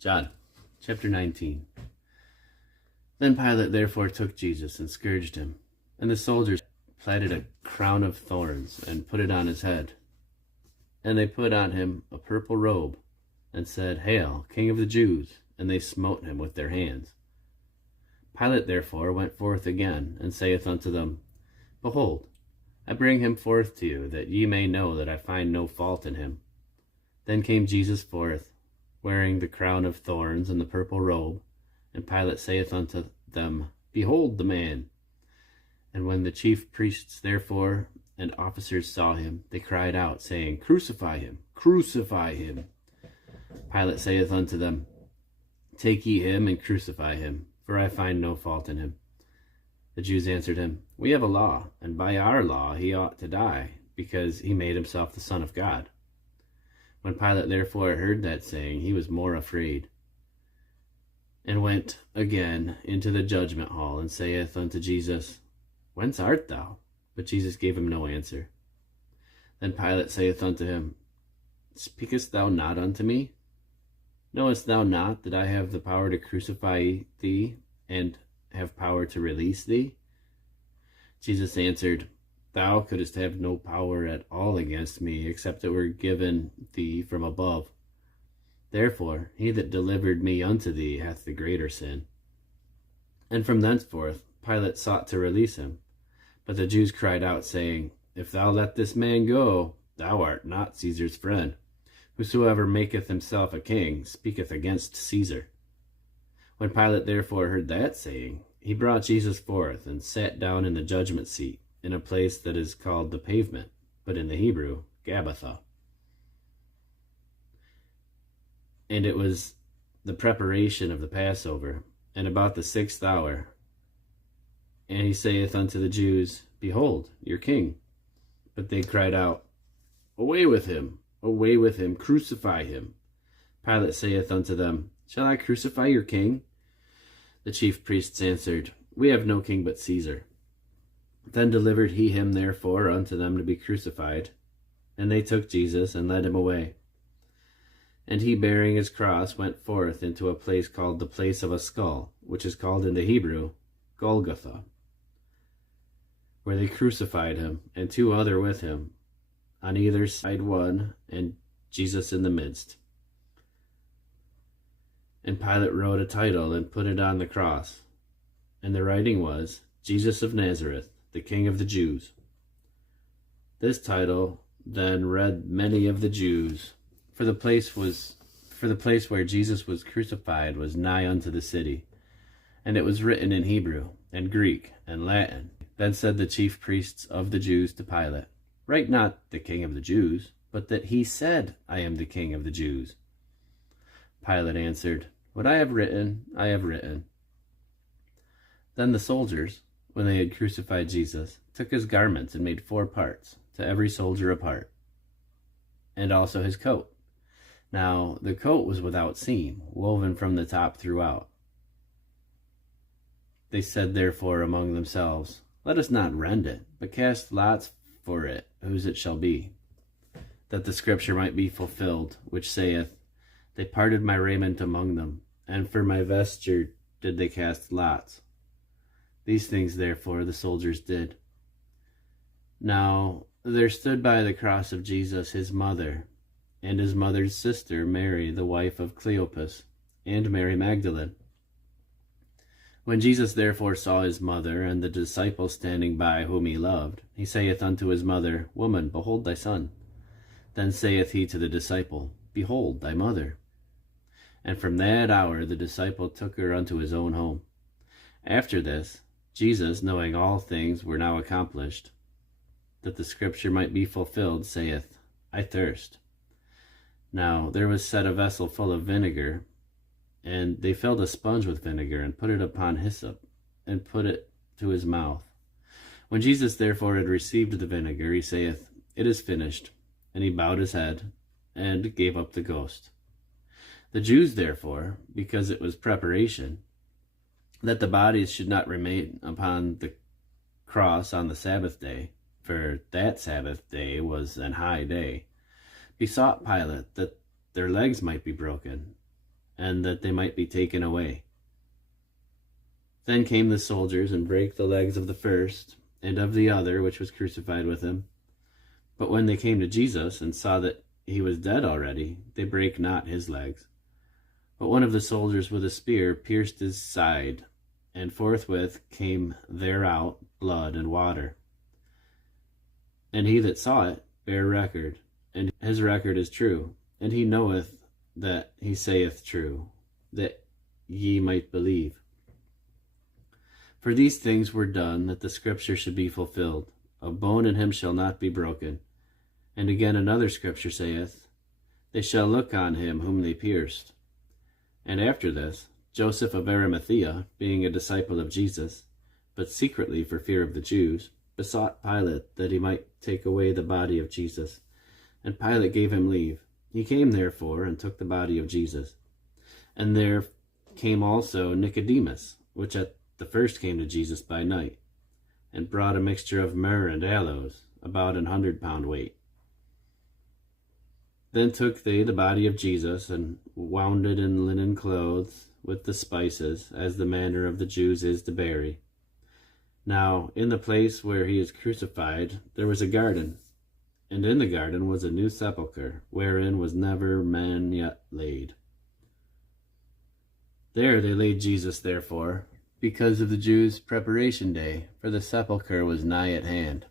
John chapter 19. Then Pilate therefore took Jesus and scourged him, and the soldiers platted a crown of thorns and put it on his head. And they put on him a purple robe, and said, Hail, King of the Jews! And they smote him with their hands. Pilate therefore went forth again, and saith unto them, Behold, I bring him forth to you, that ye may know that I find no fault in him. Then came Jesus forth, wearing the crown of thorns and the purple robe. And Pilate saith unto them, Behold the man! And when the chief priests therefore and officers saw him, they cried out, saying, Crucify him! Crucify him! Pilate saith unto them, Take ye him and crucify him, for I find no fault in him. The Jews answered him, We have a law, and by our law he ought to die, because he made himself the Son of God. When Pilate therefore heard that saying, he was more afraid, and went again into the judgment hall, and saith unto Jesus, Whence art thou? But Jesus gave him no answer. Then Pilate saith unto him, Speakest thou not unto me? Knowest thou not that I have the power to crucify thee, and have power to release thee? Jesus answered, Thou couldst have no power at all against me, except it were given thee from above. Therefore he that delivered me unto thee hath the greater sin. And from thenceforth Pilate sought to release him. But the Jews cried out, saying, If thou let this man go, thou art not Caesar's friend. Whosoever maketh himself a king speaketh against Caesar. When Pilate therefore heard that saying, he brought Jesus forth, and sat down in the judgment seat, in a place that is called the Pavement, but in the Hebrew, Gabbatha. And it was the preparation of the Passover, and about the 6th hour. And he saith unto the Jews, Behold, your king. But they cried out, Away with him! Away with him! Crucify him! Pilate saith unto them, Shall I crucify your king? The chief priests answered, We have no king but Caesar. Then delivered he him therefore unto them to be crucified. And they took Jesus, and led him away. And he, bearing his cross, went forth into a place called the place of a skull, which is called in the Hebrew, Golgotha, where they crucified him, and 2 other with him, on either side one, and Jesus in the midst. And Pilate wrote a title, and put it on the cross. And the writing was, Jesus of Nazareth, the King of the Jews. This title then read many of the Jews, for the place where Jesus was crucified was nigh unto the city, and it was written in Hebrew, and Greek, and Latin. Then said the chief priests of the Jews to Pilate, Write not the King of the Jews, but that he said, I am the King of the Jews. Pilate answered, What I have written, I have written. Then the soldiers, when they had crucified Jesus, took his garments and made 4 parts, to every soldier a part, and also his coat. Now the coat was without seam, woven from the top throughout. They said therefore among themselves, Let us not rend it, but cast lots for it, whose it shall be, that the scripture might be fulfilled, which saith, They parted my raiment among them, and for my vesture did they cast lots. These things therefore the soldiers did. Now there stood by the cross of Jesus his mother, and his mother's sister Mary, the wife of Cleopas, and Mary Magdalene. When Jesus therefore saw his mother, and the disciple standing by whom he loved, he saith unto his mother, Woman, behold thy son. Then saith he to the disciple, Behold thy mother. And from that hour the disciple took her unto his own home. After this, Jesus, knowing all things were now accomplished, that the scripture might be fulfilled, saith, I thirst. Now there was set a vessel full of vinegar, and they filled a sponge with vinegar, and put it upon hyssop, and put it to his mouth. When Jesus therefore had received the vinegar, he saith, It is finished. And he bowed his head, and gave up the ghost. The Jews therefore, because it was preparation, that the bodies should not remain upon the cross on the Sabbath day, for that Sabbath day was an high day, besought Pilate that their legs might be broken, and that they might be taken away. Then came the soldiers, and brake the legs of the first, and of the other which was crucified with him. But when they came to Jesus, and saw that he was dead already, they brake not his legs. But one of the soldiers with a spear pierced his side, and forthwith came there out blood and water. And he that saw it bare record, and his record is true, and he knoweth that he saith true, that ye might believe. For these things were done, that the scripture should be fulfilled, a bone in him shall not be broken. And again another scripture saith, they shall look on him whom they pierced. And after this, Joseph of Arimathea, being a disciple of Jesus, but secretly for fear of the Jews, besought Pilate that he might take away the body of Jesus. And Pilate gave him leave. He came therefore, and took the body of Jesus. And there came also Nicodemus, which at the first came to Jesus by night, and brought a mixture of myrrh and aloes, about 100 pound weight. Then took they the body of Jesus, and wound it in linen clothes, with the spices, as the manner of the Jews is to bury. Now in the place where he is crucified there was a garden, and in the garden was a new sepulchre, wherein was never man yet laid. There they laid Jesus therefore, because of the Jews' preparation day, for the sepulchre was nigh at hand.